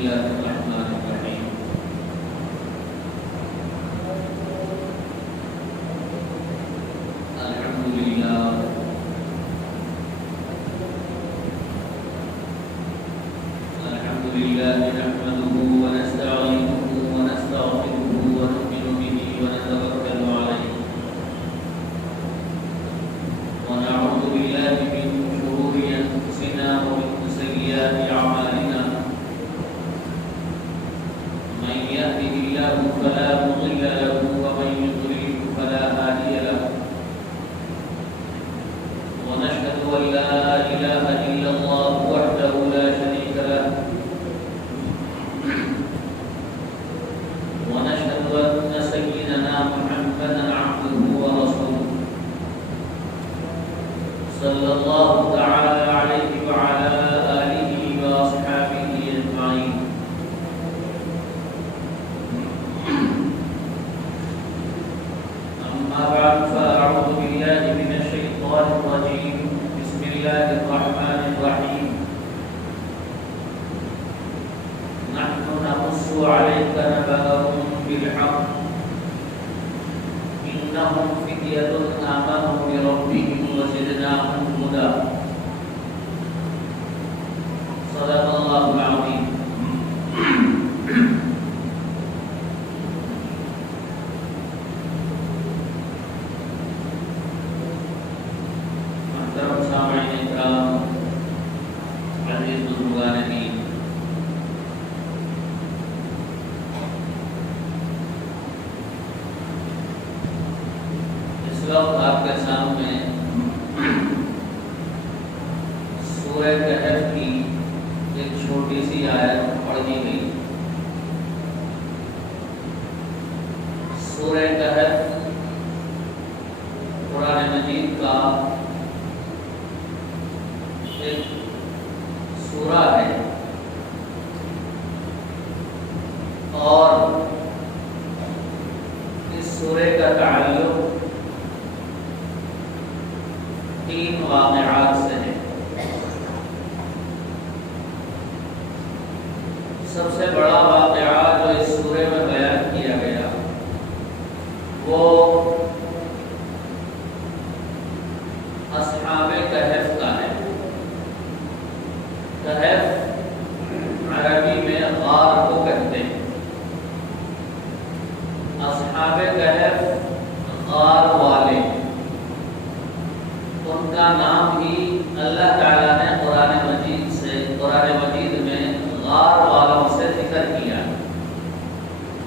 الله الرحمن الرحيم الحمد لله نحمده ونستعينه ونستغفره ونؤمن به ونتوكل عليه ونعوذ بالله من شرور أنفسنا ومن سيئات أعمالنا من يهده الله فلا مضل له ومن يضلل فلا هادي له ونشهد أن لا إله إلا الله وحده لا شريك له ونشهد أن سيدنا محمدا عبده ورسوله صلى الله تعالى عليه وعلى آله وأصحابه أجمعين أما بعد فأعوذ بالله من الشيطان الرجيم بسم الله الرحمن الرحيم نحن نقص عليك نبأهم بالحق إنهم فتية آمنوا بربهم وزدناهم هدى صدق الله العظيم محترم سامعین اکرام عزیز بزرگان دین، اس وقت آپ کے سامنے سورہ کہف کی ایک چھوٹی سی آیت پڑھی گئی۔ سورہ کہف قرآن مجید کا ایک سورہ ہے اور اس سورہ کا تعلق 3 واقعات سے ہے۔ سب سے بڑا واقعہ جو اس سورہ میں بیان کیا گیا وہ اصحاب کہف کا ہے۔ کہف عربی میں غار کو کہتے ہیں۔ اصحاب کہف غار والے، ان کا نام ہی اللہ تعالیٰ نے قرآن مجید میں غار والوں سے ذکر کیا۔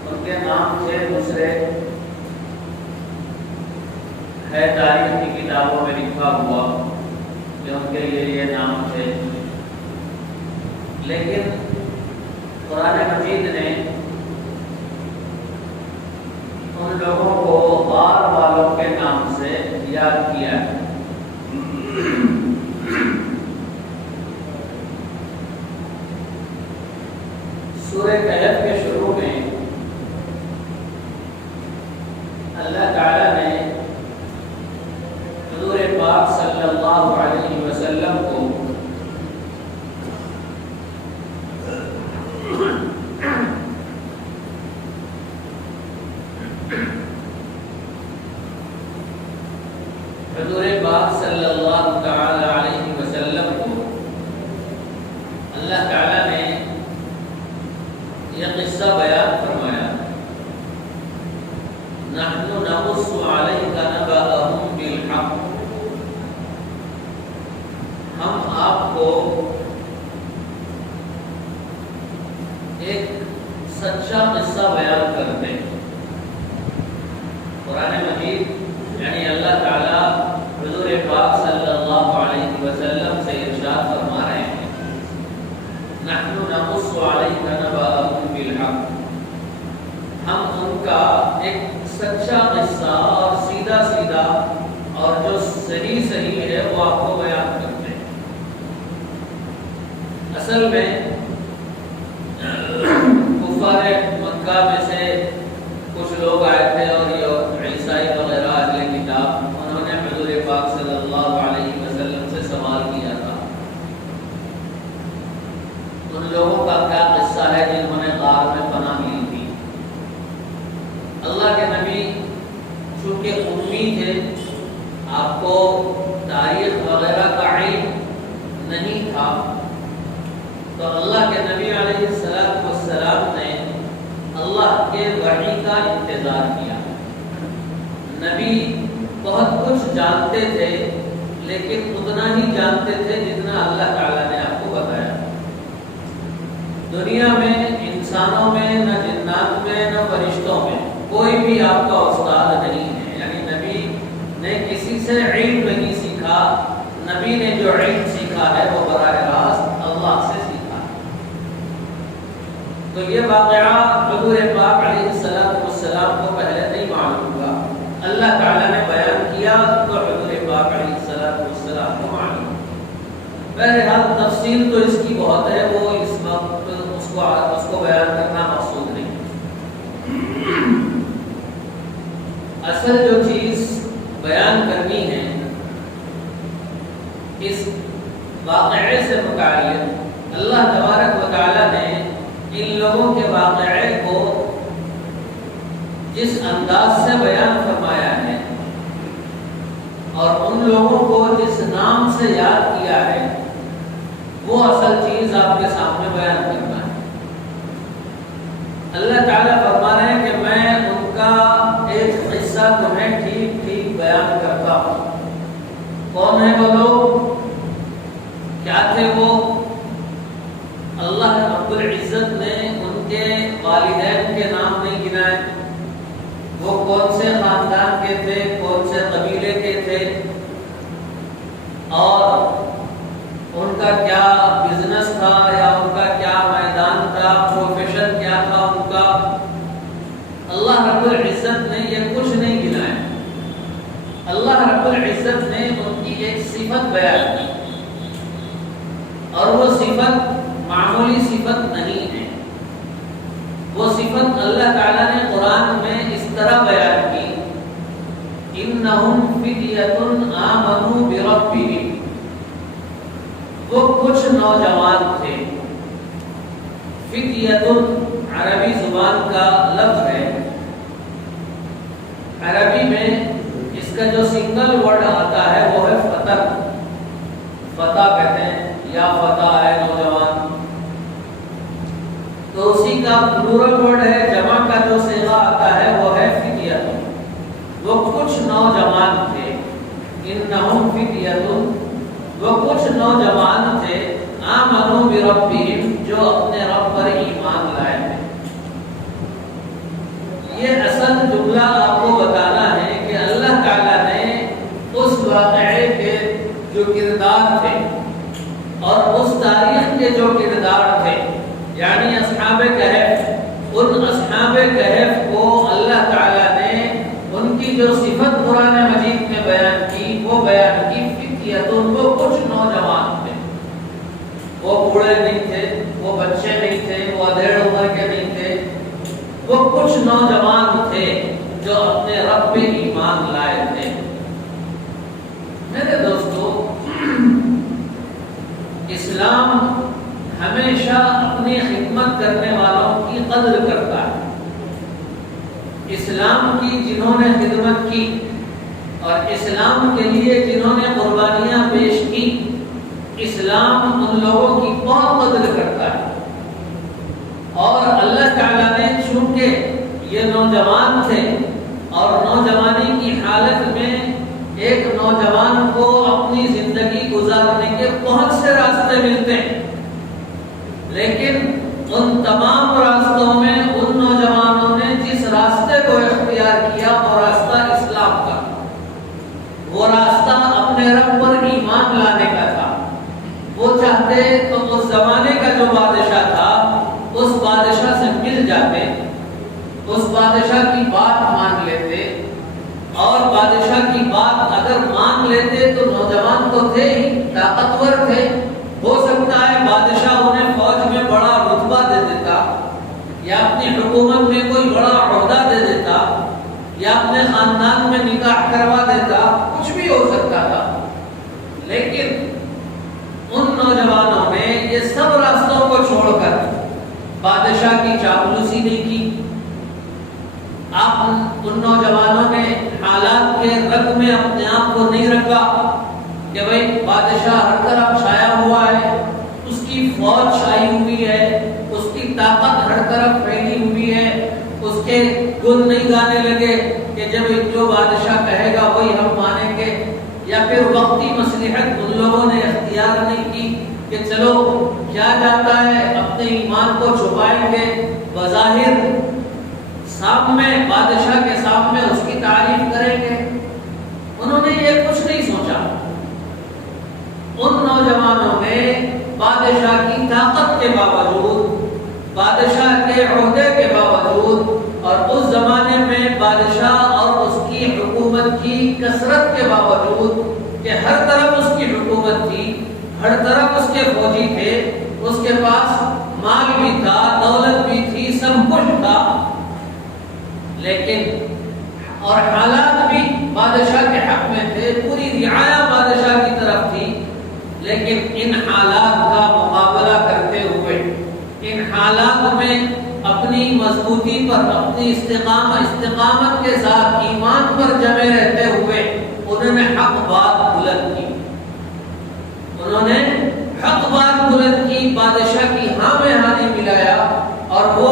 ان کے نام سے دوسرے ہے تاریخ کی کتابوں میں لکھا ہوا کہ ان کے لیے یہ نام تھے، لیکن قرآن مجید نے ان لوگوں کو غار والوں کے نام سے یاد کیا ہے۔ سورہ کہف کے شروع میں اللہ تعالیٰ نے حضور پاک صلی اللہ علیہ وسلم کو حضور پاک صلی اللہ تعالی علیہ وسلم کو اللہ تعالیٰ نے یہ قصہ بیان فرمایا، نحن نقص علیک نبأهم بالحق، ہم آپ کو ایک سچا قصہ بیان کرتے ہیں۔ قرآن مجید یعنی اللہ تعالیٰ حضور پاک صلی اللہ علیہ وسلم سے ارشاد فرما رہے ہیں، نحن نقص علیک نبأهم بالحق، ہم ان کا ایک سچا قصہ اور سیدھا سیدھا اور جو صحیح ہے وہ آپ کو بیان کرتے ہیں۔ اصل میں کفار مکہ میں سے کچھ لوگ آئے تھے اور یہ عیسائی وغیرہ اہل کتاب، انہوں نے حضور پاک صلی اللہ علیہ وسلم سے سوال کیا تھا ان لوگوں کا کیا قصہ ہے غار میں پناہ لی تھی۔ اللہ کے نبی چونکہ امی تھے، آپ کو تاریخ وغیرہ کا علم نہیں تھا، تو اللہ کے نبی علیہ السلام نے اللہ کے وحی کا انتظار کیا۔ نبی بہت کچھ جانتے تھے، لیکن اتنا ہی جانتے تھے جتنا اللہ تعالیٰ نے آپ کو بتایا۔ دنیا میں، انسانوں میں، نہ جنات میں، نہ فرشتوں میں کوئی بھی آپ کا استاد نہیں ہے، یعنی نبی نے کسی سے علم نہیں سیکھا۔ نبی نے جو علم سیکھا ہے وہ براہ راست اللہ سے سیکھا۔ تو یہ واقعہ حضور پاک علیہ السلام کو پہلے نہیں معلوم تھا، اللہ تعالیٰ نے بیان کیا تو حضور پاک علیہ السلام کو معلوم۔ بہرحال تفصیل تو اس کی بہت ہے، وہ اس وقت اس کو بیان کرنا مقصود نہیں۔ اصل جو چیز بیان کرنی ہے اس واقعے سے متعلق، اللہ تبارک و تعالیٰ نے ان لوگوں کے واقعے کو جس انداز سے بیان فرمایا ہے اور ان لوگوں کو جس نام سے یاد کیا ہے، وہ اصل چیز آپ کے سامنے بیان کرنا ہے۔ اللہ تعالیٰ فرما رہے ہیں کہ میں ان کا ایک قصہ تمہیں ٹھیک ٹھیک بیان کرتا ہوں۔ کون ہے وہ لوگ؟ کیا تھے وہ؟ اللہ رب العزت نے ان کے والدین کے نام نہیں گنائے، وہ کون سے خاندان کے تھے، کون سے قبیلے کے تھے، اور ان کا کیا بزنس تھا یا ان کا کیا میدان تھا، پروفیشن کیا تھا ان کا۔ اللہ رب العزت نے یہ کچھ نہیں گنایا۔ اللہ رب العزت نے ان کی ایک صفت بیان کی، اور وہ صفت معمولی صفت نہیں ہے۔ وہ صفت اللہ تعالیٰ نے قرآن میں اس طرح بیان کی، انہم فدیۃ آمنوا بربہم۔ وہ کچھ نوجوان تھے۔ فدیۃ عربی زبان کا لفظ ہے۔ عربی میں اس کا جو سنگل ورڈ آتا ہے وہ ہے فتح۔ فتح کہتے ہیں، یا فتح ہے نوجوان، تو اسی کا پلورل ورڈ ہے، جمع کا جو صیغہ آتا ہے وہ ہے فدیۃ۔ وہ کچھ نوجوان تھے، انہم فدیۃ، وہ کچھ نوجوان تھے، آمنوا بربہم، جو اپنے رب پر ایمان لائے تھے۔ یہ اصل جملہ آپ کو بتانا ہے کہ اللہ تعالیٰ نے اس واقعے کے جو کردار تھے اور اس تاریخ کے جو کردار تھے، یعنی اصحاب کہف، ان اصحاب کہف کو اللہ تعالیٰ نے ان کی جو صفت قرآن مجید میں بیان کی، وہ بیان کی فدیۃ، وہ کچھ نوجوان تھے۔ وہ بوڑھے نہیں تھے، وہ بچے نہیں تھے، وہ ادھیڑ عمر کے نہیں تھے، وہ کچھ نوجوان تھے جو اپنے رب پہ ایمان لائے تھے۔ میرے دوستو، اسلام ہمیشہ اپنی خدمت کرنے والوں کی قدر کرتا ہے۔ اسلام کی جنہوں نے خدمت کی اور اسلام کے لیے جنہوں نے قربانیاں پیش کی، اسلام ان لوگوں کی بہت قدر کرتا ہے۔ اور اللہ تعالیٰ نے چونکہ یہ نوجوان تھے اور نوجوانی کی حالت میں ایک نوجوان کو اپنی زندگی گزارنے کے بہت سے راستے ملتے ہیں، لیکن ان تمام راستوں میں ان نوجوانوں نے جس راستے کو اختیار کیا وہ راستہ اسلام کا، وہ راستہ اپنے رب پر ایمان لانے کا تھا۔ وہ چاہتے تو اس زمانے کا جو بادشاہ تھا اس بادشاہ سے مل جاتے، اس بادشاہ کی بات مان لیتے، اور بادشاہ کی بات اگر مان لیتے تو نوجوان تو تھے ہی، طاقتور تھے، ہو سکتا ہے بادشاہ انہیں فوج میں بڑا رتبہ دے دیتا، یا اپنی حکومت میں کوئی بڑا عہدہ دے دیتا، یا اپنے خاندان میں نکاح کروا دیتا، کچھ بھی ہو سکتا تھا۔ لیکن ان نوجوانوں نے یہ سب راستوں کو چھوڑ کر بادشاہ کی چابی کو نہیں رکھا کہ بھائی بادشاہ ہر طرف چھایا ہوا ہے، اس کی فوج چھائی ہوئی ہے، اس کی طاقت ہر طرف پھیلی ہوئی ہے، اس کے گن نہیں گانے لگے کہ جب جو بادشاہ کہے گا وہی ہم مانیں گے، یا پھر وقتی مصلحت ان لوگوں نے اختیار نہیں کی کہ چلو کیا جاتا ہے اپنے ایمان کو چھپائیں گے، بظاہر سامنے بادشاہ کے سامنے اس کی تعریف کریں گے۔ انہوں نے یہ کچھ نہیں سوچا۔ ان نوجوانوں نے بادشاہ کی طاقت کے باوجود، بادشاہ کے عہدے کے باوجود، اور اس زمانے میں بادشاہ اور اس کی حکومت کی کثرت کے باوجود کہ ہر طرف اس کی حکومت تھی، ہر طرف اس کے فوجی تھے، اس کے پاس مال بھی تھا، دولت بھی تھی، سب کچھ تھا، لیکن اور حالات بھی بادشاہ کے حق میں تھے، پوری رعایا بادشاہ کی طرف تھی، لیکن ان حالات کا مقابلہ کرتے ہوئے، ان حالات میں اپنی مضبوطی پر، اپنی استقامت کے ساتھ ایمان پر جمے رہتے ہوئے انہوں نے حق بات بلند کی، انہوں نے حق بات بلند کی، بادشاہ کی ہاں میں ہاں نہیں ملایا، اور وہ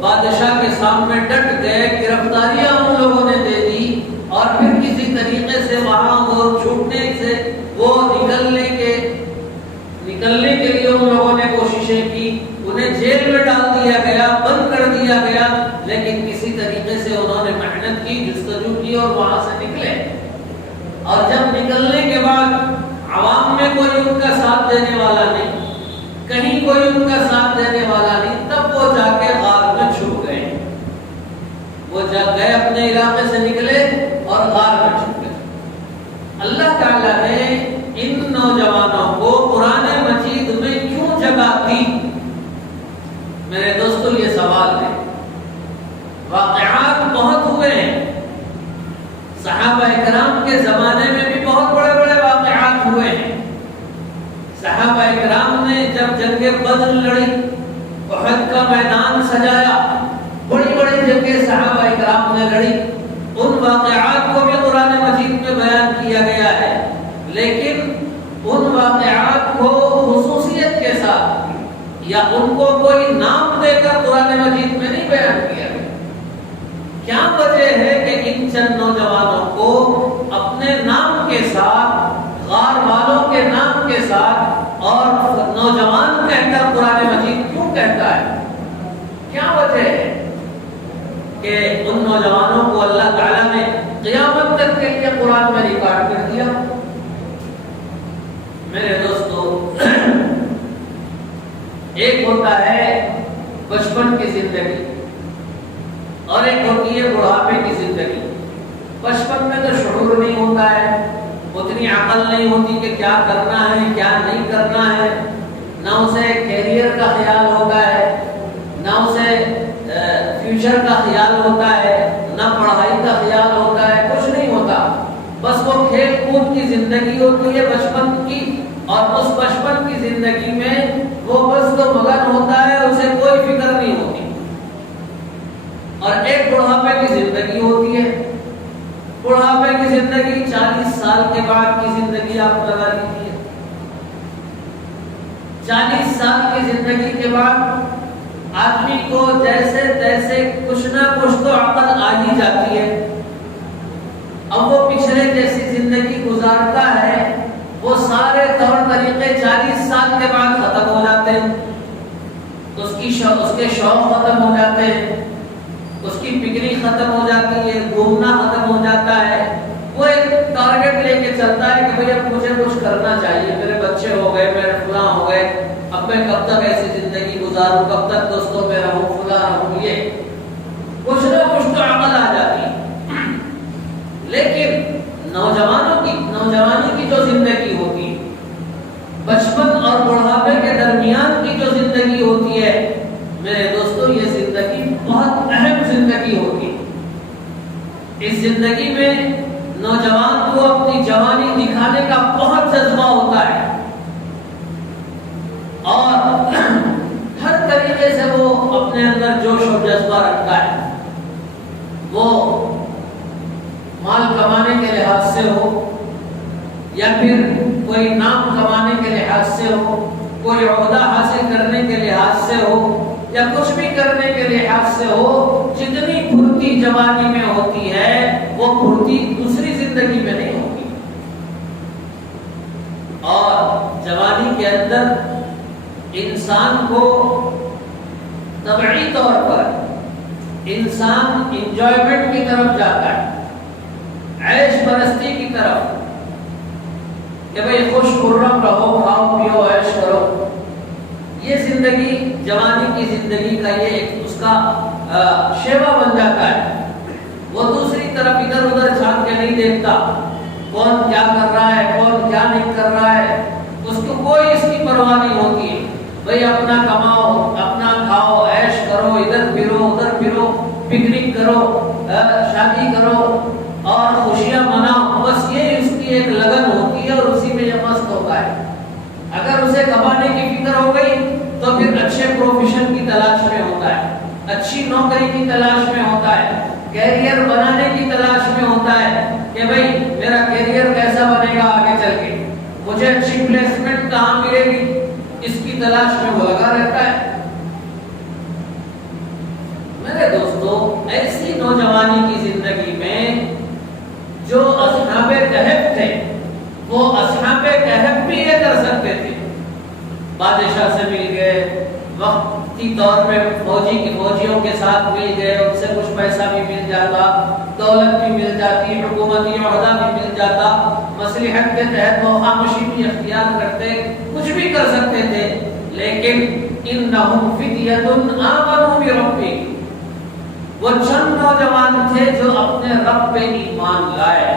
بادشاہ کے سامنے ڈٹ گئے، گرفتاریاں ان لوگوں نے دے دی، اور پھر کسی طریقے سے وہاں وہ چھوٹنے سے وہ نکلنے کے لیے ان لوگوں نے کوششیں کی، انہیں جیل میں ڈال دیا گیا، بند کر دیا گیا، لیکن کسی طریقے سے انہوں نے محنت کی، جستجو کی اور وہاں سے نکلے۔ اور جب نکلنے کے بعد عوام میں کوئی ان کا ساتھ دینے والا نہیں، کہیں کوئی ان کا ساتھ دینے والا نہیں، تب وہ جا کے غار میں چھپ گئے، وہ جا گئے اپنے علاقے سے نکلے اور غار میں چھپ گئے۔ اللہ تعالیٰ نے ان نوجوانوں کو قرآن مجید میں کیوں جگہ دی؟ میرے دوستو یہ سوال ہے۔ واقعات بہت ہوئے ہیں، صحابہ کرام کے زمانے میں بھی بہت بڑے بڑے واقعات ہوئے ہیں۔ صحابہ کرام نے جب جنگ بدر لڑی، احد کا میدان سجایا، بڑی بڑی جنگیں صحابہ کرام نے لڑی، ان واقعات کو بھی قرآن مجید میں بیان کیا گیا ہے، لیکن ان واقعات کو خصوصیت کے ساتھ یا ان کو کوئی نام دے کر قرآن مجید میں نہیں بیان کیا گیا۔ کیا وجہ ہے کہ ان چند نوجوانوں کو اپنے نام کے ساتھ، غار والوں کے نام کے ساتھ اور نوجوان کہہ کر قرآن مجید کیوں کہتا ہے؟ کیا وجہ ہے کہ ان نوجوانوں کو اللہ تعالیٰ نے قیامت تک کے لیے قرآن میں ریکارڈ کر دیا؟ میرے دوستو، ایک ہوتا ہے بچپن کی زندگی اور ایک ہوتی ہے بڑھاپے کی زندگی۔ بچپن میں تو شعور نہیں ہوتا ہے، اتنی عقل نہیں ہوتی کہ کیا کرنا ہے کیا نہیں کرنا ہے، نہ اسے کیریئر کا خیال ہوتا ہے، نہ اسے فیوچر کا خیال ہوتا ہے، نہ پڑھائی کا خیال ہوتا ہے، کچھ نہیں ہوتا، بس وہ کھیل کود کی زندگی ہوتی ہے بچپن کی، اور اس بچپن کی زندگی میں وہ بس تو مگن ہوتا ہے، اسے کوئی فکر نہیں ہوتی۔ اور ایک بڑھاپے کی زندگی ہوتی ہے، بڑھاپے کی زندگی 40 سال کے بعد کی زندگی آپ لگا لیجیے۔ 40 سال کی زندگی کے بعد آدمی کو جیسے تیسے کچھ نہ کچھ تو عقل آ ہی جاتی ہے، اب وہ پچھلے جیسی زندگی گزارتا ہے، وہ سارے طور طریقے 40 سال کے بعد ختم ہو جاتے ہیں، اس کے شوق ختم ہو جاتے ہیں، اس کی پکنک ختم ہو جاتی ہے، گھومنا ختم ہو جاتا ہے، وہ ایک ٹارگٹ لے کے چلتا ہے کہ بھئی اب مجھے کچھ کرنا چاہیے، میرے بچے ہو گئے، میرے فلاں ہو گئے، اب میں کب تک ایسی زندگی گزاروں، کب تک دوستوں میں رہوں، فلاں رہوں، یہ کچھ نہ کچھ تو عقل آ جاتی ہے۔ لیکن نوجوانی کی جو زندگی ہوتی ہے، بچپن اور بڑھاپے کے درمیان کی جو زندگی ہوتی ہے، میرے دوستو یہ زندگی بہت اہم زندگی ہوتی ہے۔ اس زندگی میں نوجوان کو اپنی جوانی دکھانے کا بہت جذبہ ہوتا ہے، اور ہر طریقے سے وہ اپنے اندر جوش و جذبہ رکھتا ہے، وہ مال کمانے کے لحاظ سے ہو، یا پھر کوئی نام کمانے کے لحاظ سے ہو، کوئی عہدہ حاصل کرنے کے لحاظ سے ہو، یا کچھ بھی کرنے کے لحاظ سے ہو، جتنی پھرتی جوانی میں ہوتی ہے وہ پھرتی دوسری زندگی میں نہیں ہوتی. اور جوانی کے اندر انسان کو طبعی طور پر انسان انجوائمنٹ کی طرف جاتا ہے، عیش پرستی کی طرف، کہ بھئی خوش خرم رہو، کھاؤ پیو عیش کرو. یہ زندگی، جوانی کی زندگی کا یہ ایک اس کا شیوا بن جاتا ہے. وہ دوسری طرف ادھر ادھر جھانک کے نہیں دیکھتا کون کیا کر رہا ہے، کون کیا نہیں کر رہا ہے، اس کو کوئی اس کی پرواہ نہیں ہوتی ہے. بھئی اپنا کماؤ، اپنا کھاؤ، عیش کرو، ادھر پھرو ادھر پھرو، پکنک کرو، شادی کرو اور خوشیاں مناؤ. بس یہ اس کی ایک لگن ہوتی ہے اور اسی میں یہ مست ہوتا ہے. اگر اسے کمانے کی فکر ہو گئی تو پھر اچھے پروفیشن کی تلاش میں ہوتا ہے، اچھی نوکری کی تلاش میں ہوتا ہے، کیریئر بنانے کی تلاش میں ہوتا ہے کہ بھئی میرا کیریئر کیسا بنے گا آگے چل کے، مجھے اچھی پلیسمنٹ کہاں ملے گی، اس کی تلاش میں وہ لگا رہتا ہے. میرے دوستو، ایسی نوجوانی کی زندگی میں جو اصحاب کہف تھے وہ اصحاب کہف بھی یہ کر سکتے تھے. بادشاہ سے مل گئے، وقتی طور پہ فوجیوں کے ساتھ مل گئے، ان سے کچھ پیسہ بھی مل جاتا، دولت بھی مل جاتی، حکومتی عہدہ بھی مل جاتا، مصلحت کے تحت وہ خاموشی بھی اختیار کرتے، کچھ بھی کر سکتے تھے. لیکن انہم فتیۃ آمنوا بربہم، وہ چند نوجوان تھے جو اپنے رب پہ ایمان لائے،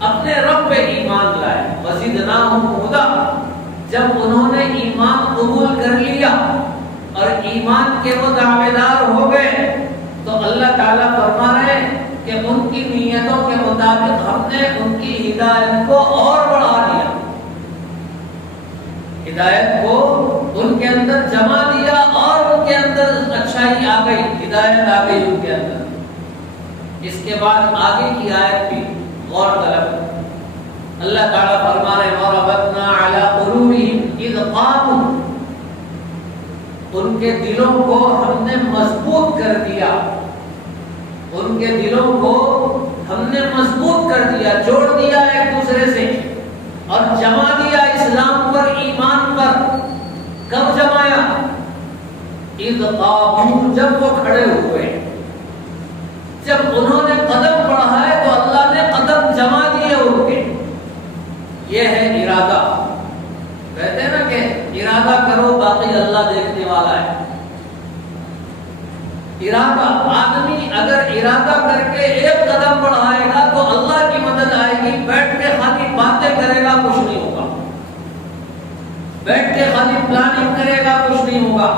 اپنے رب پہ ایمان لائے. وزدناہم ہدی، جب انہوں نے ایمان قبول کر لیا اور ایمان کے وہ دعویدار ہو گئے تو اللہ تعالیٰ فرما رہے ہیں کہ ان کی نیتوں کے مطابق ہم نے ان کی ہدایت کو اور بڑھا دیا، ہدایت کو ان کے اندر جما دیا اور ان کے اندر اچھائی آ گئی، ہدایت آ گئی ان کے اندر. اس کے بعد آگے کی آیت بھی غور طلب ہے. اللہ تعالیٰ فرما رہے ہیں وَرَبَطْنَا عَلَىٰ قُلُوبِهِمْ إِذْ قَامُوا، ان کے دلوں کو ہم نے مضبوط کر دیا، ان کے دلوں کو ہم نے مضبوط کر دیا، جوڑ دیا ایک دوسرے سے اور جما دیا اسلام پر، ایمان پر. کب جمایا؟ اذ قاموا، جب وہ کھڑے ہوئے، جب انہوں نے قدم بڑھائے تو اللہ نے قدم جما دیے ان کے. یہ ہے ارادہ. کہتے ہیں نا کہ ارادہ کرو باقی اللہ دیکھنے والا ہے. ارادہ، آدمی اگر ارادہ کر کے ایک قدم بڑھائے گا تو اللہ کی مدد آئے گی. بیٹھ کے خالی باتیں کرے گا کچھ نہیں ہوگا، بیٹھ کے خالی پلاننگ کرے گا کچھ نہیں ہوگا.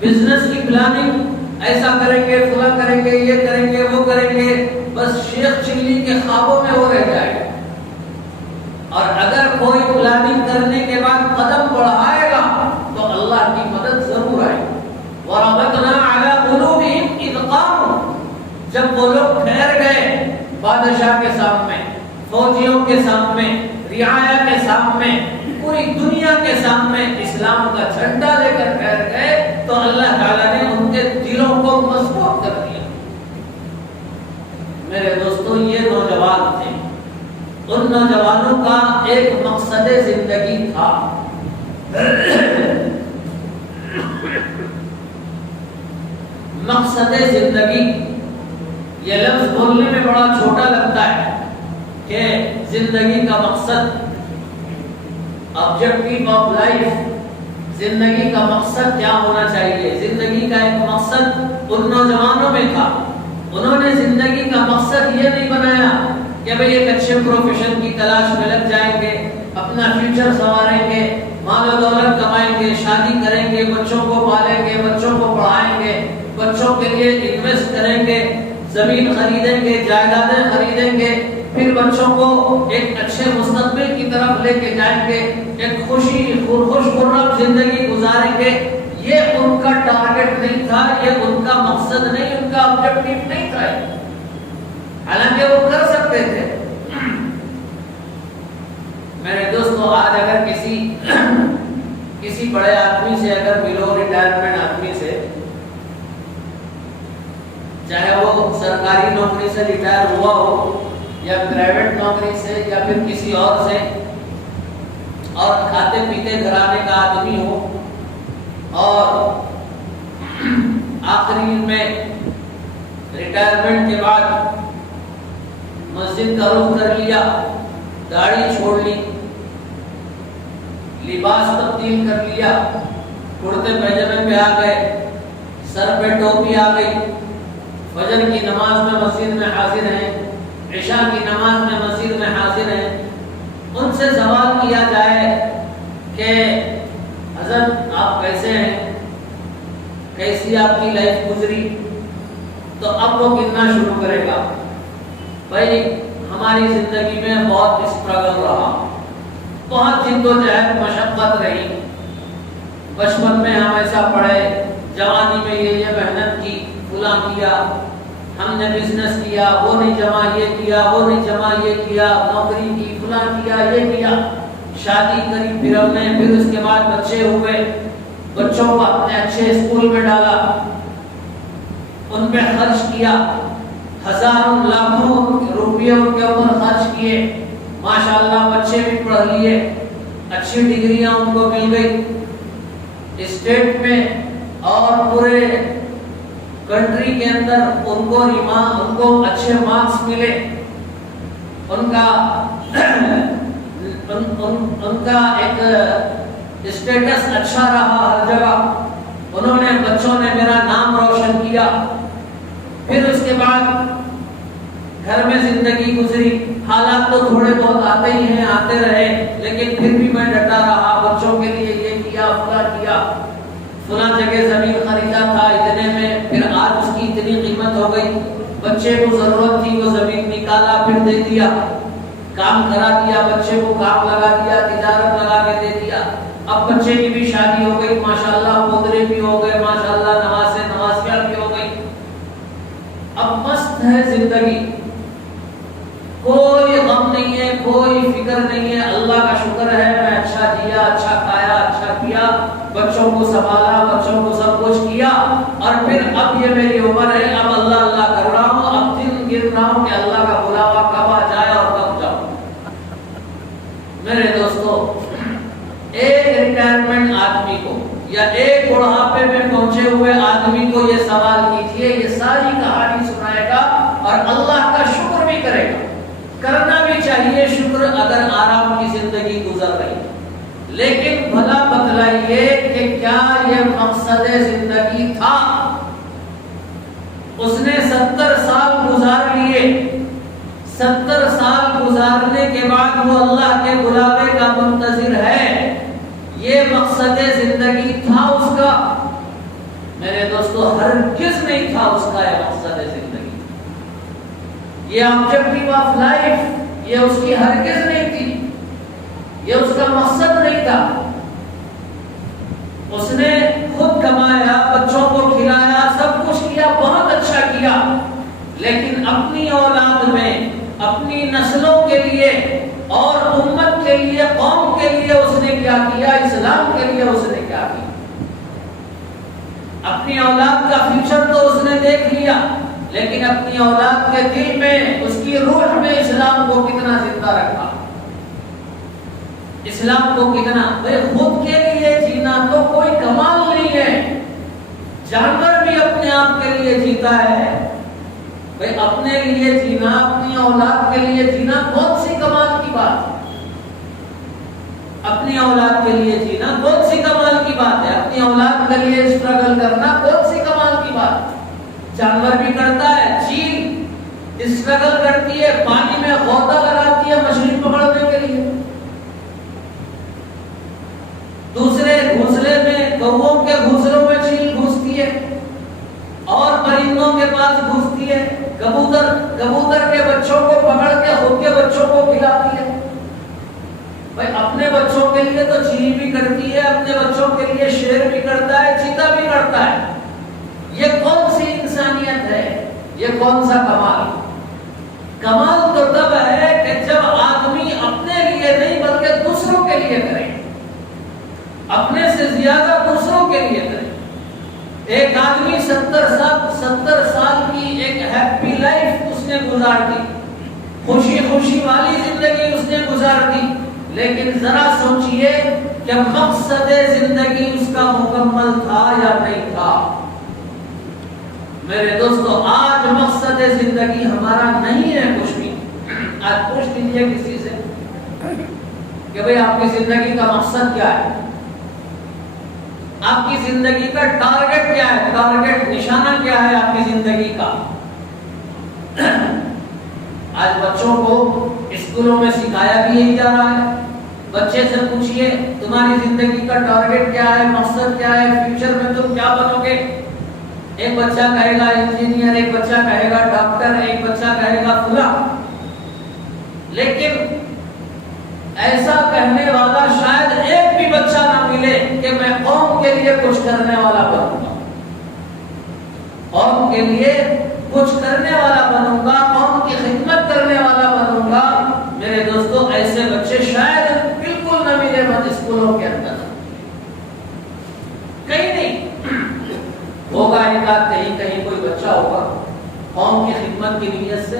بزنس کی پلاننگ ایسا کریں گے، فلاں کریں گے، یہ کریں گے، وہ کریں گے، بس شیخ چلی کے خوابوں میں وہ رہ جائے گا. اور اگر کوئی پلاننگ کرنے کے بعد قدم بڑھائے گا تو اللہ کی مدد ضرور آئے گی. وَرَبَطْنَا عَلَىٰ قُلُوبِهِمْ إِذْ قَامُوا، جب وہ لوگ ٹھہر گئے بادشاہ کے سامنے، فوجیوں کے سامنے، رعایا کے سامنے، پوری دنیا کے سامنے اسلام کا جھنڈا لے کر ٹھہر گئے تو اللہ تعالیٰ نے ان کے دلوں کو مضبوط کر دیا. میرے دوستو، یہ نوجوان تھے. ان نوجوانوں کا ایک مقصد زندگی تھا. مقصد زندگی، یہ لفظ بولنے میں بڑا چھوٹا لگتا ہے کہ زندگی کا مقصد، آبجیکٹو آف لائف، زندگی کا مقصد کیا ہونا چاہیے. زندگی کا ایک مقصد ان نوجوانوں میں تھا. انہوں نے زندگی کا مقصد یہ نہیں بنایا کہ بھئی ایک اچھے پروفیشن کی تلاش میں لگ جائیں گے، اپنا فیوچر سنواریں گے، مال و دولت کمائیں گے، شادی کریں گے، بچوں کو پالیں گے، بچوں کو پڑھائیں گے، بچوں کے لیے انویسٹ کریں گے، زمین خریدیں گے، جائیدادیں خریدیں گے، پھر بچوں کو ایک اچھے مستقبل کی طرف لے کے جائیں گے، ایک خوش خرم زندگی گزاریں گے. یہ ان کا ٹارگٹ نہیں تھا، یہ ان کا مقصد نہیں، ان کا آبجیکٹو نہیں تھا. حالانکہ وہ کر سکتے تھے اگر کسی بڑے آدمی سے اگر ملو، ریٹائرمنٹ آدمی سے، چاہے وہ سرکاری نوکری سے ریٹائر ہوا ہو یا پرائیویٹ نوکری سے یا پھر کسی اور سے، اور کھاتے پیتے گھرانے کا آدمی ہو، اور آخری میں ریٹائرمنٹ کے بعد مسجد کا رخ کر لیا، داڑھی چھوڑ لی، لباس تبدیل کر لیا، کرتے پیجامے پہ آ گئے، سر پہ ٹوپی آ گئی، فجر کی نماز میں مسجد میں حاضر ہیں، عشاء کی نماز میں مسجد میں حاضر ہیں، ان سے سوال کیا جائے کہ حضرت آپ کیسے ہیں، کیسی آپ کی لائف گزری، تو اب وہ گننا شروع کرے گا، بھائی ہماری زندگی میں بہت اسٹرگل رہا، بہت جد و جہد مشقت رہی، بچپن میں ہم ایسا پڑھے، جوانی میں یہ محنت کی، فلاں کیا، ہم نے بزنس کیا، وہ نہیں جمع یہ کیا، وہ نہیں جمع یہ کیا، نوکری کی، فلاں کیا، یہ کیا، شادی کری پھر ہم نے، پھر اس کے بعد بچے ہوئے، بچوں کو اپنے اچھے اسکول میں ڈالا، ان پہ خرچ کیا، ہزاروں لاکھوں روپیے ان کے اوپر خرچ کیے، ماشاءاللہ بچے بھی پڑھ لیے، اچھی ڈگریاں ان کو مل گئی، اسٹیٹ میں اور پورے کنٹری کے اندر ان کو اچھے مارکس ملے، ان کا ایک اسٹیٹس اچھا رہا ہر جگہ، انہوں نے بچوں نے میرا نام روشن کیا، پھر اس کے بعد گھر میں زندگی گزری، حالات تو تھوڑے بہت آتے ہی ہیں، آتے رہے، لیکن پھر بھی میں ڈٹا رہا، بچوں کے لیے یہ کیا، فلاں جگہ زمین خریدا تھا اتنے میں، پھر آج اس کی اتنی قیمت ہو گئی، بچے کو ضرورت تھی وہ زمین نکالا پھر دے دیا، کام کرا دیا، بچے کو کام لگا دیا، تجارت لگا کے دے دیا، اب بچے کی بھی شادی ہو گئی، ماشاءاللہ پودرے بھی ہو گئے، ماشاءاللہ نوازیاں بھی ہو گئی، اب مست ہے زندگی، کوئی غم نہیں ہے، کوئی فکر نہیں ہے، اللہ کا شکر ہے میں اچھا جیا، اچھا کھایا، اچھا کیا، بچوں کو سنبھالا، بچوں کو سب کچھ کیا، اور پھر اب یہ میری عمر ہے، اب اللہ اللہ کر رہا ہوں، اب دن گر رہا ہوں کہ اللہ کا بلاوا کب آ جائے اور کب جاؤں۔ میرے دوستو، ایک ریٹائرمنٹ آدمی کو یا ایک بڑھاپے میں پہنچے ہوئے آدمی کو یہ سوال کیجئے، یہ ساری کہانی سنائے گا اور اللہ کا شکر بھی کرے گا، کرنا بھی چاہیے شکر اگر آرام کی زندگی گزر رہی، لیکن بھلا بتلائیے کہ کیا یہ مقصد زندگی تھا؟ اس نے 70 سال گزار لیے، 70 سال گزارنے کے بعد وہ اللہ کے بلاوے کا منتظر ہے، یہ مقصد زندگی تھا اس کا؟ میرے دوستو ہرگز نہیں تھا اس کا یہ مقصد زندگی، یہ آبجیکٹیو آف لائف یہ اس کی ہرگز نہیں تھی، یہ اس کا مقصد نہیں تھا۔ اس نے خود کمایا، بچوں کو کھلایا، سب کچھ کیا، بہت اچھا کیا، لیکن اپنی اولاد میں، اپنی نسلوں کے لیے اور امت کے لیے، قوم کے لیے اس نے کیا کیا؟ اسلام کے لیے اس نے کیا کیا؟ اپنی اولاد کا فیوچر تو اس نے دیکھ لیا، لیکن اپنی اولاد کے دل میں، اس کی روح میں اسلام کو کتنا زندہ رکھا، اسلام کو کتنا؟ بھئی خود کے لیے جینا تو کوئی کمال نہیں ہے، جانور بھی اپنے آپ کے لیے جیتا ہے، بھئی اپنے لیے جینا، اپنی اولاد کے لیے جینا کون سی کمال کی بات ہے؟ اپنی اولاد کے لیے جینا کون سی کمال کی بات ہے؟ اپنی اولاد کے لیے اسٹرگل کرنا کون سی کمال کی بات ہے؟ جانور بھی کرتا ہے، چیل اسٹرگل کرتی ہے، پانی میں غوطہ لگاتی ہے مچھلی پکڑنے کے لیے، دوسرے گھونسلے میں، کووں کے گھونسلوں میں چیل گھستی ہے، اور پرندوں کے پاس گھستی ہے، کبوتر کے بچوں کو پکڑ کے خود کے بچوں کو کھلاتی ہے۔ بھائی اپنے بچوں کے لیے تو چیل بھی کرتی ہے، اپنے بچوں کے لیے شیر بھی کرتا ہے، چیتا بھی کرتا ہے، یہ کون سی انسانیت ہے؟ یہ کون سا کمال؟ کمال تو تب ہے کہ جب آدمی اپنے لیے نہیں بلکہ دوسروں کے لیے کرے، زیادہ دوسروں کے لیے کرے. ایک آدمی 70 سال کی ایک ہیپی لائف اس نے گزار دی, خوشی والی زندگی اس نے گزار دی, لیکن ذرا سوچئے کہ مقصد زندگی اس کا مکمل تھا یا نہیں تھا. میرے دوستو, آج مقصد زندگی ہمارا نہیں ہے کچھ بھی. آج پوچھ لیجیے کسی سے کہ بھئی آپ کی زندگی کا مقصد کیا ہے, آپ کی زندگی کا ٹارگٹ کیا ہے, ٹارگٹ نشانہ کیا ہے آپ کی زندگی کا. آج بچوں کو اسکولوں میں سکھایا بھی یہی جا رہا ہے. بچے سے پوچھئے تمہاری زندگی کا ٹارگٹ کیا ہے, مقصد کیا ہے, فیوچر میں تم کیا بنو گے. ایک بچہ کہے گا انجینئر, ایک بچہ کہے گا ڈاکٹر, ایک بچہ کہے گا فلاں. لیکن ایسا کہنے والا شاید ایک بھی بچہ نہ ملے کہ میں قوم کے لیے کچھ کرنے والا بنوں گا, قوم کے لیے کچھ کرنے والا بنوں گا, قوم کی خدمت کرنے والا بنوں گا. میرے دوستو, ایسے بچے شاید بالکل نہ ملے مت اسکولوں کے اندر, کہیں نہیں ہوگا. ایک آدھ کہیں کوئی بچہ ہوگا قوم کی خدمت کی نیت سے,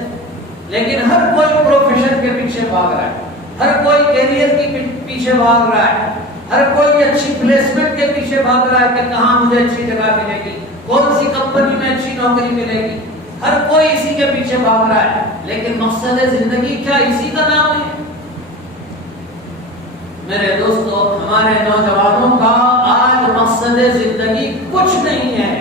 لیکن ہر کوئی پروفیشن کے پیچھے بھاگ رہا ہے, ہر کوئی کیریئر کے پیچھے بھاگ رہا ہے, ہر کوئی اچھی پلیسمنٹ کے پیچھے بھاگ رہا ہے کہ کہاں مجھے اچھی جگہ ملے گی, کون سی کمپنی میں اچھی نوکری ملے گی. ہر کوئی اسی کے پیچھے بھاگ رہا ہے, لیکن مقصد زندگی کیا اسی کا نام ہے. میرے دوستو, ہمارے نوجوانوں کا آج مقصد زندگی کچھ نہیں ہے.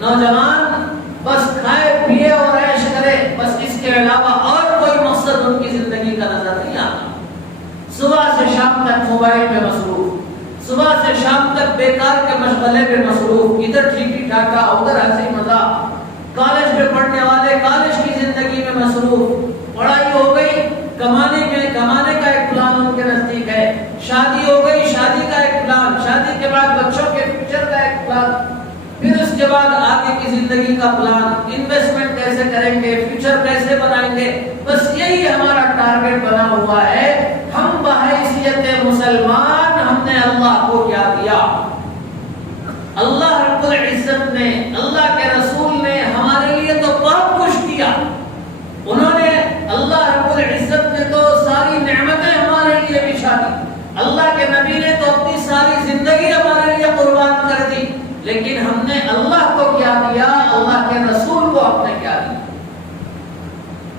نوجوان بس کھائے پیے اور عیش کرے, بس اس کے علاوہ اور کوئی مقصد ان کی زندگی کا نظر نہیں آتا. صبح سے شام تک موبائل میں مصروف, صبح سے شام تک بیکار کے مشغلے میں مصروف, ادھر ٹھیکی ٹھاکا, ادھر ہنسی مذاق. کالج میں پڑھنے والے کالج کی زندگی میں مصروف, پڑھائی ہو گئی, کمانے کا ایک پلان ان کے نزدیک ہے. شادی ہو گئی, شادی کا ایک پلان, شادی کے بعد بچوں کے فیوچر کا ایک پلان, پھر اس کے بعد آگے کی زندگی کا پلان, انویسٹمنٹ کیسے کریں گے, فیوچر کیسے بنائیں گے. بس یہی ہمارا ٹارگٹ بنا ہوا ہے. ہم بحیثیت مسلمان ہم نے اللہ کو کیا دیا. اللہ رب العزت نے, اللہ کے رسول نے ہمارے لیے تو بہت کچھ دیا. انہوں نے, اللہ رب العزت نے تو ساری نعمتیں ہمارے لیے بچھا دی. اللہ کے نبی نے تو اپنی ساری زندگی ہمارے لیے قربان کر دی. لیکن ہم نے اللہ کو کیا دیا, اللہ کے رسول کو آپ نے کیا دیا.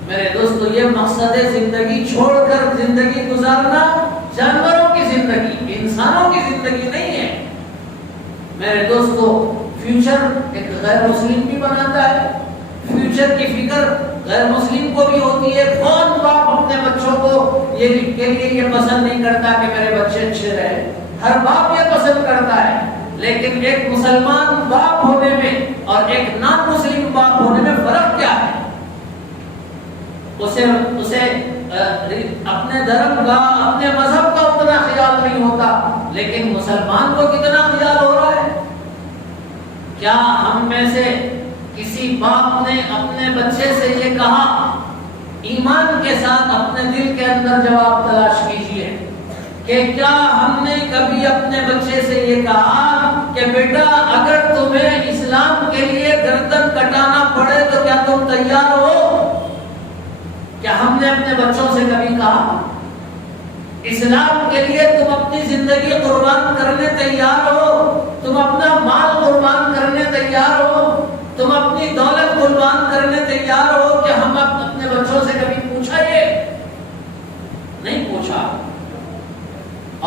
میرے دوستو, یہ مقصد زندگی چھوڑ کر زندگی گزارنا جانوروں کی زندگی, انسانوں کی زندگی نہیں ہے. میرے دوستو, فیوچر ایک غیر مسلم بھی بناتا ہے, فیوچر کی فکر غیر مسلم کو بھی ہوتی ہے. کون باپ اپنے بچوں کو یہ پسند نہیں کرتا کہ میرے بچے اچھے رہے, ہر باپ یہ پسند کرتا ہے. لیکن ایک مسلمان باپ ہونے میں اور ایک نان مسلم باپ ہونے میں فرق کیا ہے؟ اسے اپنے دھرم کا, اپنے مذہب کا اتنا خیال نہیں ہوتا, لیکن مسلمان کو کتنا خیال ہو رہا ہے. کیا ہم میں سے کسی باپ نے اپنے بچے سے یہ کہا؟ ایمان کے ساتھ اپنے دل کے اندر جواب تلاش کیجئے کہ کیا ہم نے کبھی اپنے بچے سے یہ کہا کہ بیٹا اگر تمہیں اسلام کے لیے گردن کٹانا پڑے تو کیا تم تیار ہو؟ کیا ہم نے اپنے بچوں سے کبھی کہا اسلام کے لیے تم اپنی زندگی قربان کرنے تیار ہو, تم اپنا مال قربان کرنے تیار ہو, تم اپنی دولت قربان کرنے تیار ہو؟ کہ ہم اپنے بچوں سے کبھی پوچھا؟ یہ نہیں پوچھا.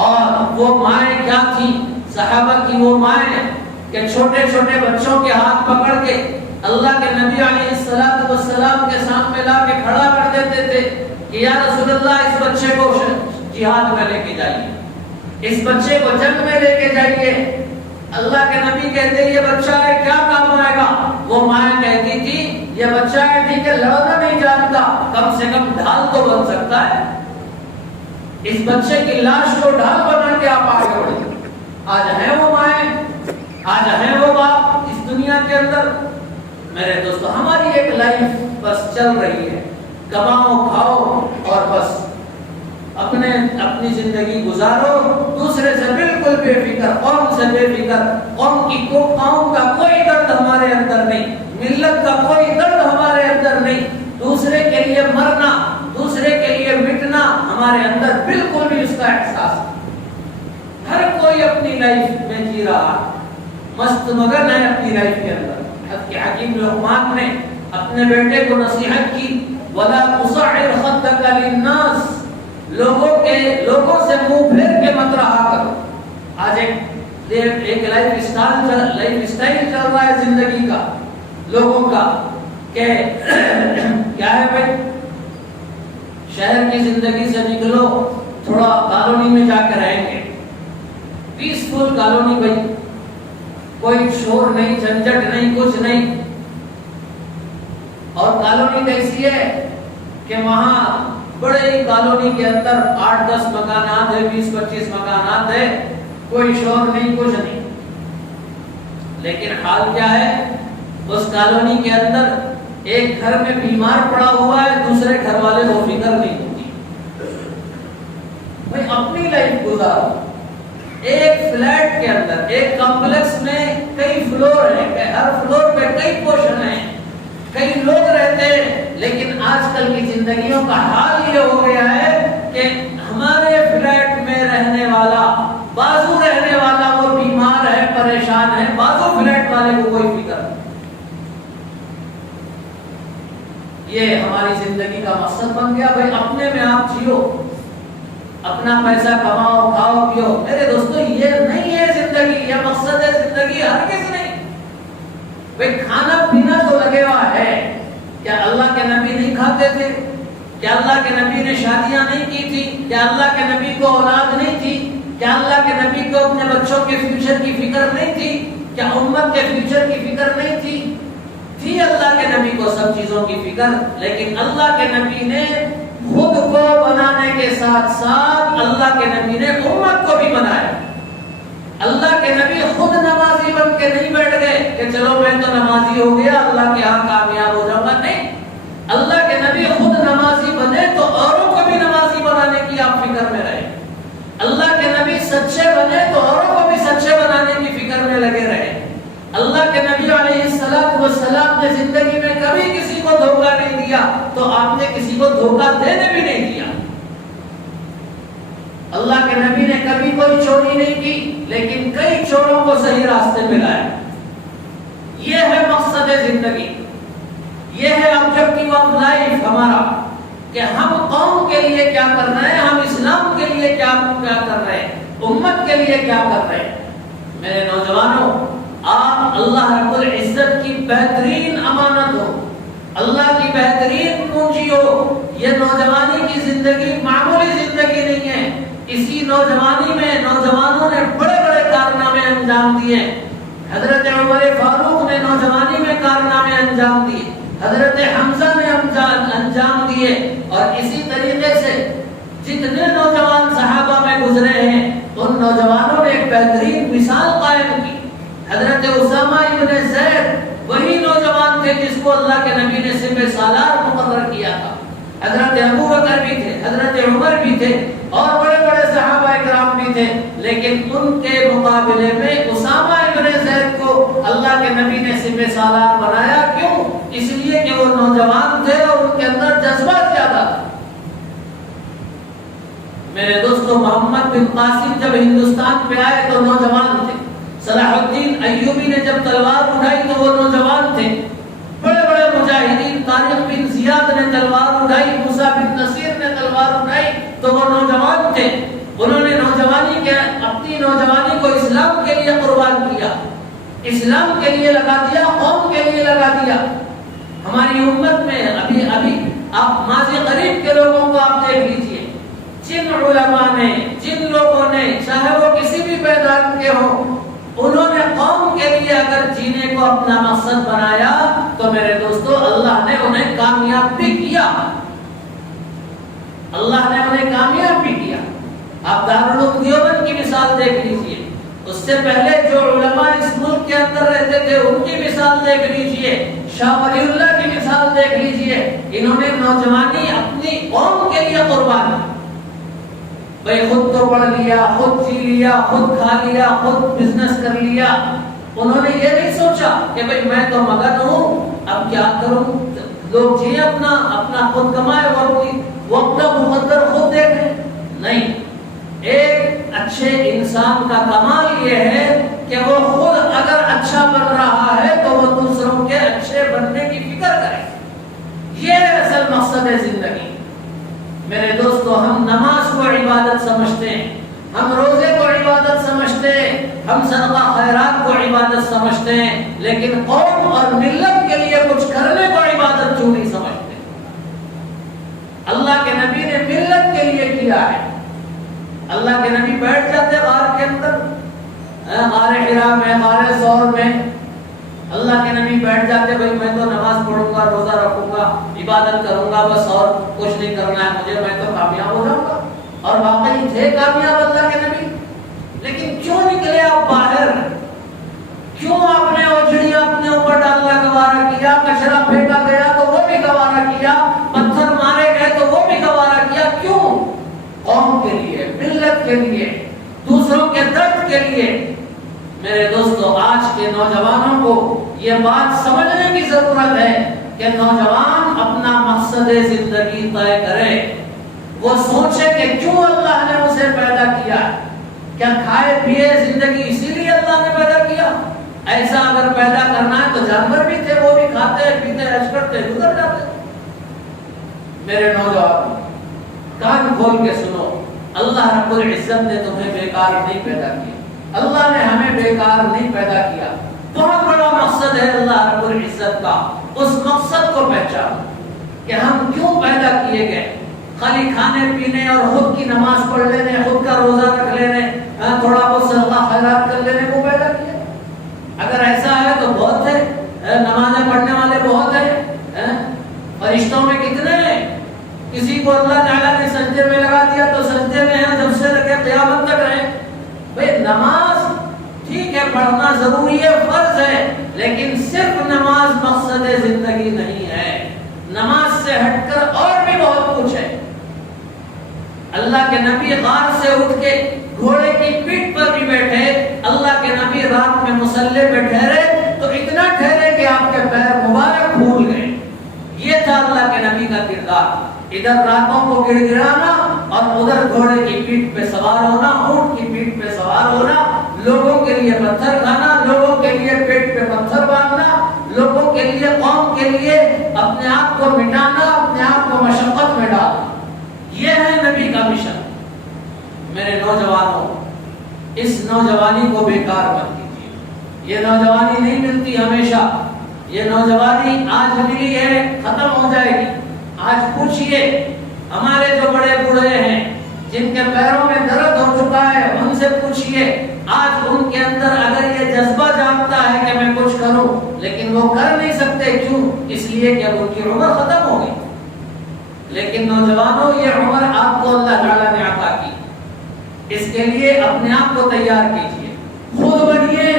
اور وہ مائیں کیا تھی صحابہ کی, وہ مائیں کہ چھوٹے چھوٹے بچوں کے ہاتھ پکڑ کے اللہ کے نبی علیہ السلام کے سامنے لا کے کھڑا کر دیتے تھے کہ یا رسول اللہ اس بچے کو جہاد میں لے کے جائیے, اس بچے کو جنگ میں لے کے جائیے. اللہ کے نبی کہتے یہ بچہ ہے, کیا کام آئے گا؟ وہ مائیں کہتی تھی یہ بچہ ہے ٹھیک ہے, لڑنا نہیں جانتا, کم سے کم ڈھال تو بن سکتا ہے. اس بچے کی لاش کو ڈھال بنا کے آپ آگے بڑھیں. آج ہیں وہ مائیں, آج ہیں وہ باپ اس دنیا کے اندر. میرے دوستو, ہماری ایک لائف بس چل رہی ہے, کماؤ کھاؤ اور بس. اب اپنی زندگی گزارو دوسرے سے بالکل بے فکر، قوم سے بے فکر، قوم کا کوئی درد ہمارے اندر نہیں، ملت کا کوئی درد ہمارے اندر نہیں، دوسرے کے لیے مرنا، دوسرے کے لیے مٹنا ہمارے اندر بالکل بھی اس کا احساس نہیں۔ ہر کوئی اپنی لائف میں جی رہا ہے، مست مگن ہے اپنی لائف کے اندر۔ حضرت حکیم لقمان نے اپنے بیٹے کو نصیحت کی، وَلَا تُصَعِّرْ خَدَّكَ لِلنَّاسِ، لوگوں سے منہ پھیر کے مت رہا کرو۔ آج ایک لائف اسٹائل چل رہا ہے زندگی کا لوگوں کا کہ کیا ہے بھائی، شہر کی زندگی سے نکلو، تھوڑا کالونی میں جا کے رہیں گے، پیسفل کالونی بھائی، کوئی شور نہیں، جھنجھٹ نہیں، کچھ نہیں۔ اور کالونی کیسی ہے کہ وہاں بڑے ہی کالونی کے اندر 8-10 مکانات ہیں، 20-25 مکانات ہیں، کوئی شور نہیں، کچھ نہیں۔ لیکن حال کیا ہے، اس کالونی کے اندر ایک گھر میں بیمار پڑا ہوا ہے، دوسرے گھر والے کو فکر نہیں ہوتی۔ بھائی اپنی لائف گزارو۔ ایک فلیٹ کے اندر، ایک کمپلیکس میں کئی فلور ہیں، ہر فلور پہ کئی پورشن ہیں، کئی لوگ رہتے ہیں، لیکن آج کل کی زندگیوں کا حال یہ ہو گیا ہے کہ ہمارے فلیٹ میں رہنے والا، بازو رہنے والا وہ بیمار ہے، پریشان ہے، بازو فلیٹ والے کو کوئی فکر نہیں۔ یہ ہماری زندگی کا مقصد بن گیا بھائی، اپنے میں آپ جیو، اپنا پیسہ کماؤ، کھاؤ پیو۔ میرے دوستو یہ نہیں ہے زندگی، یہ مقصد ہے زندگی ہرگز نہیں۔ بھائی کھانا پینا تو لگے ہوا ہے، کیا اللہ کے نبی نہیں کھاتے تھے؟ کیا اللہ کے نبی نے شادیاں نہیں کی تھی؟ کیا اللہ کے نبی کو اولاد نہیں تھی؟ کیا اللہ کے نبی کو اپنے بچوں کے فیوچر کی فکر نہیں تھی؟ کیا امت کے فیوچر کی فکر نہیں تھی؟ تھی اللہ کے نبی کو سب چیزوں کی فکر، لیکن اللہ کے نبی نے خود کو بنانے کے ساتھ ساتھ اللہ کے نبی نے امت کو بھی بنایا۔ اللہ کے نبی خود نمازی بن کے نہیں بیٹھ گئے کہ چلو میں تو نمازی ہو گیا، اللہ کے ہاں کامیاب ہو جاؤں گا، نہیں۔ اللہ کے نبی خود نمازی بنے تو اوروں کو بھی نمازی بنانے کی آپ فکر میں رہے۔ اللہ کے نبی سچے بنے تو اوروں کو بھی سچے بنانے کی فکر میں لگے رہے۔ اللہ کے نبی علیہ السلام نے زندگی میں کبھی کسی کو دھوکہ نہیں دیا، تو آپ نے کسی کو دھوکہ دینے بھی نہیں دیا۔ اللہ کے نبی نے کبھی کوئی چوری نہیں کی، لیکن کئی چوروں کو صحیح راستے پہ لایا۔ یہ ہے مقصد زندگی، یہ ہے آبجیکٹیو آف لائف ہمارا، کہ ہم قوم کے لیے کیا کر رہے ہیں، ہم اسلام کے لیے کیا کر رہے ہیں، امت کے لیے کیا کر رہے ہیں۔ میرے نوجوانوں، آپ اللہ رب العزت کی بہترین امانت ہو، اللہ کی بہترین پونجی ہو۔ یہ نوجوانی کی زندگی معمولی زندگی نہیں ہے، اسی نوجوانی میں نوجوانوں نے بڑے بڑے کارنامے انجام دیے۔ حضرت عمر فاروق نے نوجوانی میں کارنامے انجام دیے، حضرت حمزہ نے انجام دیے، اور اسی طریقے سے جتنے نوجوان صحابہ میں گزرے ہیں ان نوجوانوں نے ایک بہترین مثال قائم کی۔ حضرت اسامہ ابن زید وہی نوجوان تھے جس کو اللہ کے نبی نے سپہ سالار مقرر کیا تھا۔ حضرت ابو بکر بھی تھے، حضرت عمر بھی تھے، اور بڑے بڑے صحابہ کرام بھی تھے، لیکن ان کے مقابلے میں اسامہ ابن زید کو اللہ کے نبی نے سپہ سالار بنایا۔ کیوں؟ اس لیے کہ وہ نوجوان تھے اور ان کے اندر جذبات زیادہ تھا۔ میرے دوستو، محمد بن قاسم جب ہندوستان پہ آئے تو نوجوان تھے۔ صلاح الدین ایوبی نے جب تلوار اٹھائی تو وہ نوجوان تھے۔ بڑے بڑے مجاہدین، طارق بن زیاد نے تلوار اٹھائی، موسیٰ بن نصیر نے تلوار اٹھائی تو وہ نوجوان تھے۔ انہوں نے اپنی نوجوانی کو اسلام کے لیے قربان کیا، اسلام کے لیے لگا دیا، قوم کے لیے لگا دیا۔ ہماری امت میں ابھی آپ ماضی قریب کے لوگوں کو آپ دیکھ لیجئے، جن علماء نے، جن لوگوں نے، چاہے وہ کسی بھی میدان کے ہوں، انہوں نے قوم کے لیے اگر جینے کو اپنا مقصد بنایا تو میرے دوستو اللہ نے انہیں کامیاب بھی کیا، اللہ نے انہیں کامیاب بھی کیا۔ آپ دارالعلوم دیوبند کی مثال دیکھ لیجئے، اس سے پہلے جو علماء اس ملک کے اندر رہتے تھے ان کی مثال دیکھ لیجئے، شاہ ولی اللہ کی مثال دیکھ لیجئے۔ انہوں نے نوجوانی اپنی قوم کے لیے قربان کی۔ بھائی خود تو پڑھ لیا، خود جی لیا، خود کھا لیا، خود بزنس کر لیا. انہوں نے یہ نہیں سوچا کہ بھائی میں تو مگن ہوں، اب کیا کروں. لوگ جی اپنا خود کمائے وہ اپنا مقدر خود دیکھیں. نہیں، ایک اچھے انسان کا کمال یہ ہے کہ وہ خود اگر اچھا بن رہا ہے تو وہ دوسروں کے اچھے بننے کی فکر کرے. یہ ہے اصل مقصد ہے زندگی. میرے دوستو، ہم نماز کو عبادت سمجھتے ہیں، ہم روزے کو عبادت سمجھتے ہیں، ہم صدقہ خیرات کو عبادت سمجھتے ہیں، لیکن قوم اور ملت کے لیے کچھ کرنے کو عبادت کیوں نہیں سمجھتے؟ اللہ کے نبی نے ملت کے لیے کیا ہے. اللہ کے نبی بیٹھ جاتے غار کے اندر، غار حرا میں، غار ثور میں. اللہ کے نبی بیٹھ جاتے، بھائی میں تو نماز پڑھوں گا، روزہ رکھوں گا، عبادت کروں گا، بس اور کچھ نہیں کرنا ہے مجھے، میں تو کامیاب ہو جاؤں گا. اور واقعی تھے کامیاب اللہ کے نبی. لیکن کیوں نکلے آپ باہر؟ کیوں آپ نے اوجھڑی اپنے اوپر ڈالنا گوارا کیا؟ کچرا پھینکا گیا تو وہ بھی گوارا کیا، پتھر مارے گئے تو وہ بھی گوارا کیا. کیوں؟ قوم کے لیے، ملت کے لیے، دوسروں کے درد کے لیے. میرے دوستو، آج کے نوجوانوں کو یہ بات سمجھنے کی ضرورت ہے کہ نوجوان اپنا مقصد زندگی طے کرے. وہ سوچے کہ کیوں اللہ نے اسے پیدا کیا. کیا کھائے پیے زندگی اسی لیے اللہ نے پیدا کیا؟ ایسا اگر پیدا کرنا ہے تو جانور بھی تھے، وہ بھی کھاتے پیتے عیش کرتے گزر جاتے. میرے نوجوان کان کھول کے سنو، اللہ رب العزت نے تمہیں بیکار نہیں پیدا کیا. اللہ نے ہمیں بیکار نہیں پیدا کیا. بہت بڑا مقصد ہے اللہ رب العزت کا. اس مقصد کو پہچانو کہ ہم کیوں پیدا کیے گئے. خالی کھانے پینے اور خود کی نماز پڑھ لینے، خود کا روزہ رکھ لینے، تھوڑا بہت صدقہ خیرات کر لینے کو پیدا کیا؟ اگر ایسا ہے تو بہت ہے، نمازیں پڑھنے والے بہت ہیں. فرشتوں میں کتنے ہیں؟ کسی کو اللہ تعالیٰ نے سجدے میں لگا دیا تو سجدے میں ہے جب سے لگے قیامت تک رہے. بھئی نماز ٹھیک ہے، پڑھنا ضروری ہے، فرض ہے، لیکن صرف نماز مقصد زندگی نہیں ہے. نماز سے ہٹ کر اور بھی بہت کچھ ہے. اللہ کے نبی غار سے اٹھ کے گھوڑے کی پیٹھ پر بھی بیٹھے. اللہ کے نبی رات میں مصلی پہ ٹھہرے تو اتنا ٹھہرے کہ آپ کے پیر مبارک پھول گئے. یہ تھا اللہ کے نبی کا کردار. ادھر راتوں کو گڑ گڑانا اور ادھر گھوڑے کی پیٹھ پہ سوار ہونا، اونٹ کی پیٹھ پہ سوار ہونا، لوگوں کے لیے پتھر کھانا، لوگوں کے لیے پیٹ پہ پتھر باندھنا، لوگوں کے لیے، قوم کے لیے اپنے آپ کو مٹانا، اپنے آپ کو مشقت میں ڈالنا. یہ ہے نبی کا مشن. میرے نوجوانوں، اس نوجوانی کو بیکار مت کیجیے. یہ نوجوانی نہیں ملتی ہمیشہ. یہ نوجوانی آج ملی ہے، ختم ہو جائے گی. آج پوچھئے ہمارے جو بڑے بوڑھے ہیں جن کے پیروں میں درد ہو چکا ہے، ان سے پوچھئے آج ان کے اندر اگر یہ جذبہ جاگتا ہے کہ میں کچھ کروں، لیکن وہ کر نہیں سکتے. کیوں؟ اس لیے کہ ان کی عمر ختم ہو گئی. لیکن نوجوانوں، یہ عمر آپ کو اللہ تعالیٰ نے عطا کی. اس کے لیے اپنے آپ کو تیار کیجئے. خود بنیے،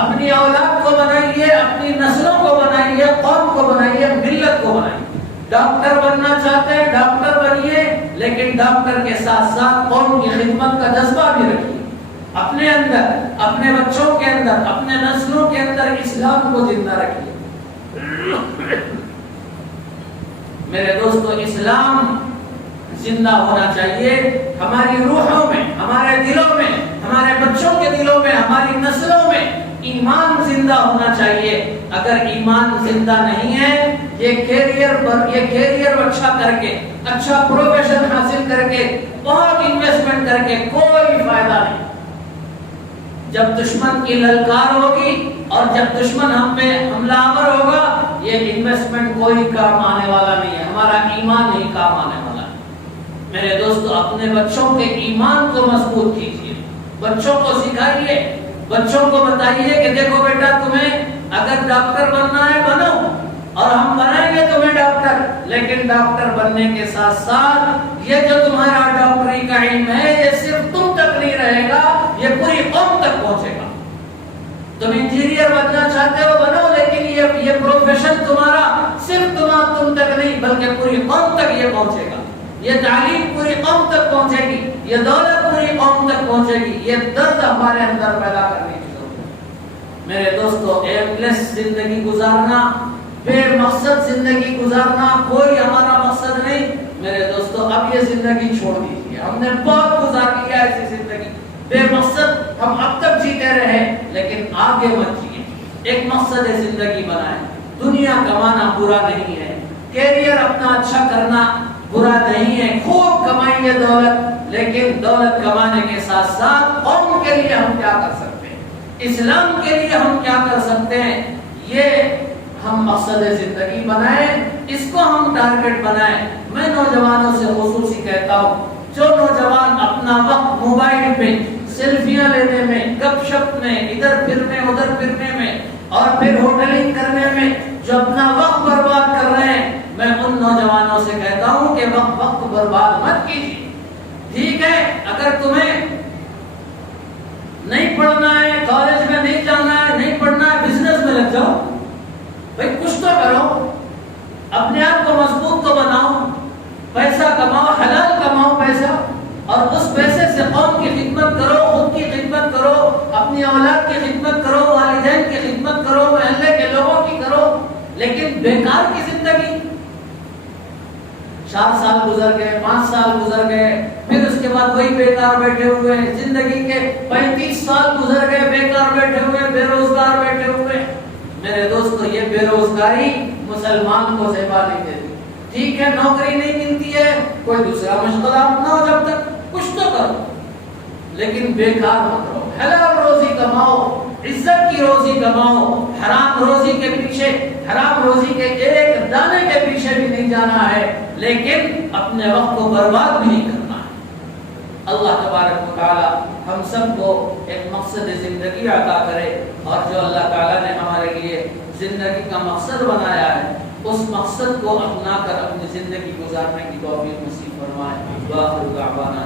اپنی اولاد کو بنائیے، اپنی نسلوں کو بنائیے، قوم کو بنائیے، ملت کو بنائیے. ڈاکٹر بننا چاہتے ہیں ڈاکٹر بنیے، لیکن ڈاکٹر کے ساتھ ساتھ قوم کی خدمت کا جذبہ بھی رکھیے. اپنے اندر، اپنے بچوں کے اندر، اپنے نسلوں کے اندر اسلام کو زندہ رکھیے. میرے دوستو، اسلام زندہ ہونا چاہیے ہماری روحوں میں، ہمارے دلوں میں، ہمارے بچوں کے دلوں میں، ہماری نسلوں میں. ایمان زندہ ہونا چاہیے. اگر ایمان زندہ نہیں ہے، یہ کیریئر اچھا کر کے، اچھا پروفیشن حاصل کر کے، بہت انویسٹمنٹ کر کے کوئی فائدہ نہیں. جب دشمن کی للکار ہوگی اور جب دشمن ہم پہ حملہ آور ہوگا، یہ انویسٹمنٹ کوئی کام آنے والا نہیں ہے. ہمارا ایمان نہیں کام آنے والا ہے. میرے دوستو، اپنے بچوں کے ایمان کو مضبوط کیجیے. بچوں کو سکھائیے، بچوں کو بتائیے کہ دیکھو بیٹا، تمہیں اگر ڈاکٹر بننا ہے بنو، اور ہم بنائیں گے تمہیں ڈاکٹر، لیکن ڈاکٹر بننے کے ساتھ ساتھ یہ جو تمہارا ڈاکٹری کا علم ہے، یہ صرف تم تک نہیں رہے گا، یہ پوری قوم تک پہنچے گا. تم انجینئر بننا چاہتے ہو بنو، لیکن یہ پروفیشن تمہارا صرف تم تک نہیں بلکہ پوری قوم تک یہ پہنچے گا. یہ تعلیم پوری قوم تک پہنچے گی. یہ دولت پوری قوم تک پہنچے گی، یہ درد ہمارے اندر پیدا کرنے کی ضرورت ہے۔ میرے دوستو، ایک لیس زندگی گزارنا، بے مقصد زندگی گزارنا کوئی ہمارا مقصد نہیں۔ میرے دوستو، اب یہ زندگی چھوڑ دیجیے، ہم نے بہت گزار لیا ایسی زندگی بے مقصد، ہم اب تک جیتے رہے، لیکن آگے مت جیے، ایک مقصد زندگی بنائیں۔ دنیا کمانا برا نہیں ہے، کیریئر اپنا اچھا کرنا برا نہیں ہے، خوب کمائیے دولت، لیکن دولت کمانے کے ساتھ ساتھ قوم کے لیے ہم کیا کر سکتے ہیں، اسلام کے لیے ہم کیا کر سکتے ہیں، یہ ہم مقصد زندگی بنائیں، اس کو ہم ٹارگٹ بنائیں۔ میں نوجوانوں سے خصوصی کہتا ہوں، جو نوجوان اپنا وقت موبائل پہ سیلفیاں لینے میں، گپ شپ میں، ادھر پھرنے ادھر پھرنے میں اور پھر ہوٹلنگ کرنے میں جو اپنا وقت برباد کر رہے ہیں، میں ان نوجوانوں سے کہتا ہوں کہ وقت برباد مت کیجیے۔ ٹھیک ہے، اگر تمہیں نہیں پڑھنا ہے، کالج میں نہیں جانا ہے، نہیں پڑھنا ہے، بزنس میں لگ جاؤ، بھائی کچھ تو کرو، اپنے آپ کو مضبوط تو بناؤ، پیسہ کماؤ، حلال کماؤ پیسہ، اور اس پیسے سے قوم کی خدمت کرو، خود کی خدمت کرو، اپنی اولاد کی خدمت کرو، والدین کی خدمت کرو، محلے کے لوگوں کی کرو۔ لیکن بیکار کی زندگی، 4 سال گزر گئے، 5 سال گزر گئے، پھر اس کے بعد وہی بیکار بیٹھے ہوئے، زندگی کے 35 سال گزر گئے بیکار بیٹھے ہوئے، بے روزگار بیٹھے ہوئے۔ میرے دوستو، یہ بے روزگاری مسلمان کو زیبا نہیں دیتی۔ ٹھیک ہے، نوکری نہیں ملتی ہے، کوئی دوسرا مشغلہ اپناؤ، جب تک کچھ تو کرو، لیکن بیکار مت رہو، حلال روزی کماؤ، عزت کی روزی کماؤ، حرام روزی کے پیچھے، حرام روزی کے ایک دانے کے پیچھے بھی نہیں جانا ہے، لیکن اپنے وقت کو برباد بھی نہیں کرنا ہے۔ اللہ تبارک و تعالی ہم سب کو ایک مقصد زندگی عطا کرے، اور جو اللہ تعالی نے ہمارے لیے زندگی کا مقصد بنایا ہے، اس مقصد کو اپنا کر اپنی زندگی گزارنے کی توفیق نصیب فرمائے۔ وآخر دعوانا